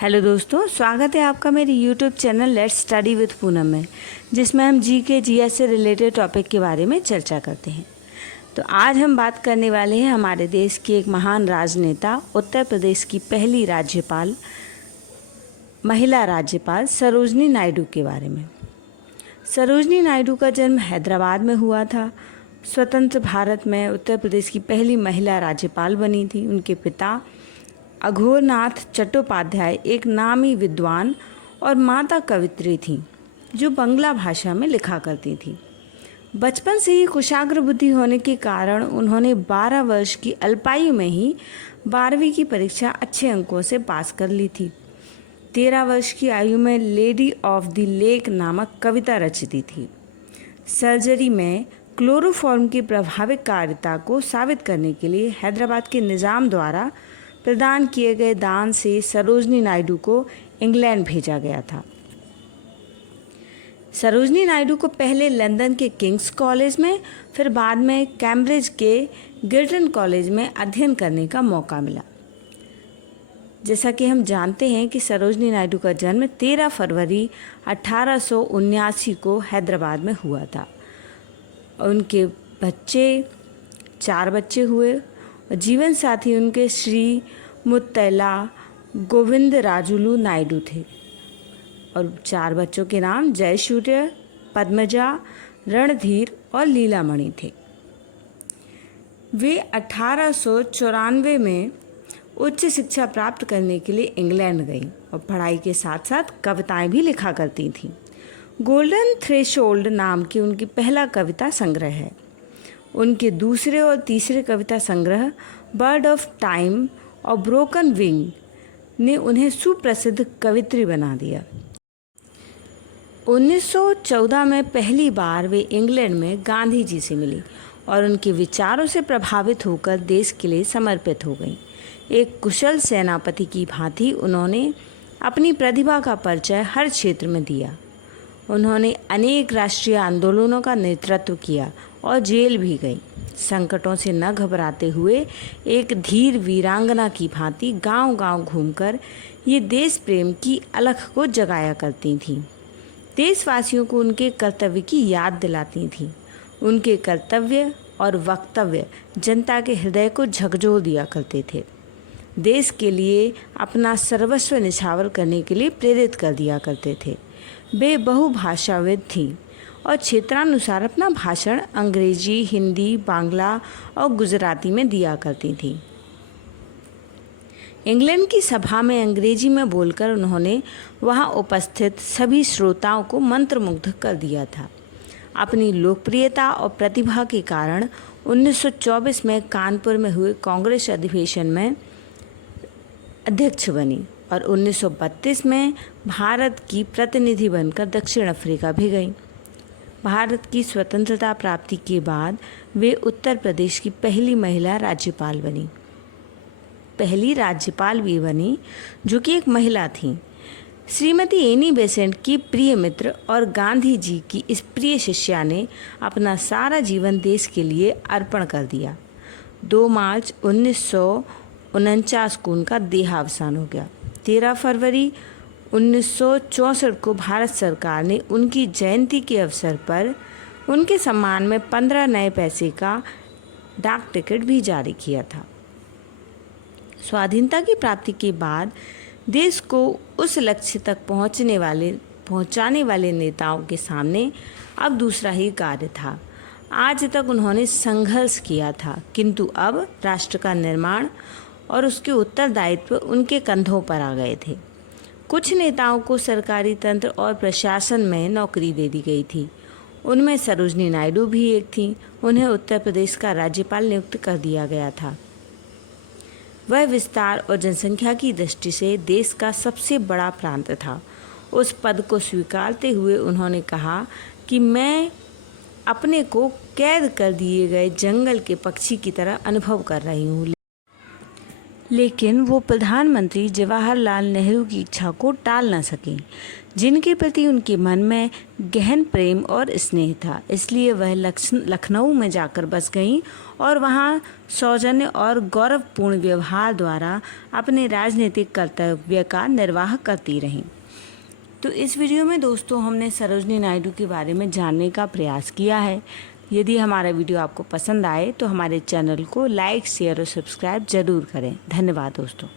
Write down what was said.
Hello दोस्तों, स्वागत है आपका मेरे YouTube channel let's study with Poonam में, जिसमें हम जीएस से रिलेटेड टॉपिक के बारे में चर्चा करते हैं। तो आज हम बात करने वाले हैं हमारे देश की एक महान राजनेता, उत्तर प्रदेश की पहली राज्यपाल, महिला राज्यपाल सरोजनी नायडू के बारे में। सरोजनी नायडू का जन्म हैदराबाद में हुआ था। स्वतंत्र भारत में उत्तर प्रदेश की पहली महिला राज्यपाल बनी थी। उनके पिता अघोरनाथ चट्टोपाध्याय एक नामी विद्वान और माता कवित्री थीं, जो बंगला भाषा में लिखा करती थी। बचपन से ही कुशाग्र बुद्धि होने के कारण उन्होंने 12 वर्ष की अल्पायु में ही 12वीं की परीक्षा अच्छे अंकों से पास कर ली थी। 13 वर्ष की आयु में लेडी ऑफ द लेक नामक कविता रचती थी। सर्जरी में क्लोरोफॉर्म की प्रभावकारिता को साबित करने के लिए हैदराबाद के निज़ाम द्वारा प्रदान किए गए दान से सरोजनी नायडू को इंग्लैंड भेजा गया था। सरोजनी नायडू को पहले लंदन के किंग्स कॉलेज में, फिर बाद में कैम्ब्रिज के गिल्टन कॉलेज में अध्ययन करने का मौका मिला। जैसा कि हम जानते हैं कि सरोजनी नायडू का जन्म 13 फरवरी 1879 को हैदराबाद में हुआ था। उनके 4 बच्चे हुए। जीवन साथी उनके श्री मुत्तैला गोविंदराजुलु नायडू थे और 4 बच्चों के नाम जयसूर्य, पद्मजा, रणधीर और लीलामणि थे। वे 1894 में उच्च शिक्षा प्राप्त करने के लिए इंग्लैंड गईं और पढ़ाई के साथ साथ कविताएं भी लिखा करती थीं। गोल्डन थ्रेशोल्ड नाम की उनकी पहला कविता संग्रह है। उनके दूसरे और तीसरे कविता संग्रह बर्ड ऑफ टाइम और ब्रोकन विंग ने उन्हें सुप्रसिद्ध कवित्री बना दिया। 1914 में पहली बार वे इंग्लैंड में गांधी जी से मिली और उनके विचारों से प्रभावित होकर देश के लिए समर्पित हो गईं। एक कुशल सेनापति की भांति उन्होंने अपनी प्रतिभा का परिचय हर क्षेत्र में दिया। उन्होंने अनेक राष्ट्रीय आंदोलनों का नेतृत्व किया और जेल भी गई। संकटों से न घबराते हुए एक धीर वीरांगना की भांति गांव-गांव घूमकर ये देश प्रेम की अलख को जगाया करती थीं। देशवासियों को उनके कर्तव्य की याद दिलाती थीं। उनके कर्तव्य और वक्तव्य जनता के हृदय को झकझोर दिया करते थे। देश के लिए अपना सर्वस्व निछावर करने के लिए प्रेरित कर दिया करते थे। वे बहुभाषाविद थीं और क्षेत्रानुसार अपना भाषण अंग्रेजी, हिंदी, बांग्ला और गुजराती में दिया करती थीं। इंग्लैंड की सभा में अंग्रेजी में बोलकर उन्होंने वहां उपस्थित सभी श्रोताओं को मंत्रमुग्ध कर दिया था। अपनी लोकप्रियता और प्रतिभा के कारण 1924 में कानपुर में हुए कांग्रेस अधिवेशन में अध्यक्ष बनी और 1932 में भारत की प्रतिनिधि बनकर दक्षिण अफ्रीका भी गईं। भारत की स्वतंत्रता प्राप्ति के बाद वे उत्तर प्रदेश की पहली महिला राज्यपाल बनी। पहली राज्यपाल भी बनी जो कि एक महिला थीं। श्रीमती एनी बेसेंट की प्रिय मित्र और गांधी जी की इस प्रिय शिष्या ने अपना सारा जीवन देश के लिए अर्पण कर दिया। 2 मार्च 1949 को उनका देहावसान हो गया। 13 फरवरी 1964 को भारत सरकार ने उनकी जयंती के अवसर पर उनके सम्मान में 15 नए पैसे का डाक टिकट भी जारी किया था। स्वाधीनता की प्राप्ति के बाद देश को उस लक्ष्य तक पहुंचाने वाले नेताओं के सामने अब दूसरा ही कार्य था। आज तक उन्होंने संघर्ष किया था, किंतु अब राष्ट्र का निर्माण और उसके उत्तरदायित्व उनके कंधों पर आ गए थे। कुछ नेताओं को सरकारी तंत्र और प्रशासन में नौकरी दे दी गई थी। उनमें सरोजनी नायडू भी एक थीं। उन्हें उत्तर प्रदेश का राज्यपाल नियुक्त कर दिया गया था। वह विस्तार और जनसंख्या की दृष्टि से देश का सबसे बड़ा प्रांत था। उस पद को स्वीकारते हुए उन्होंने कहा कि मैं अपने को कैद कर दिए गए जंगल के पक्षी की तरह अनुभव कर रही हूँ, लेकिन वो प्रधानमंत्री जवाहरलाल नेहरू की इच्छा को टाल न सके, जिनके प्रति उनके मन में गहन प्रेम और स्नेह था। इसलिए वह लखनऊ में जाकर बस गईं और वहाँ सौजन्य और गौरवपूर्ण व्यवहार द्वारा अपने राजनीतिक कर्तव्य का निर्वाह करती रहीं। तो इस वीडियो में दोस्तों हमने सरोजनी नायडू के बारे में जानने का प्रयास किया है। यदि हमारा वीडियो आपको पसंद आए तो हमारे चैनल को लाइक, शेयर और सब्सक्राइब ज़रूर करें। धन्यवाद दोस्तों।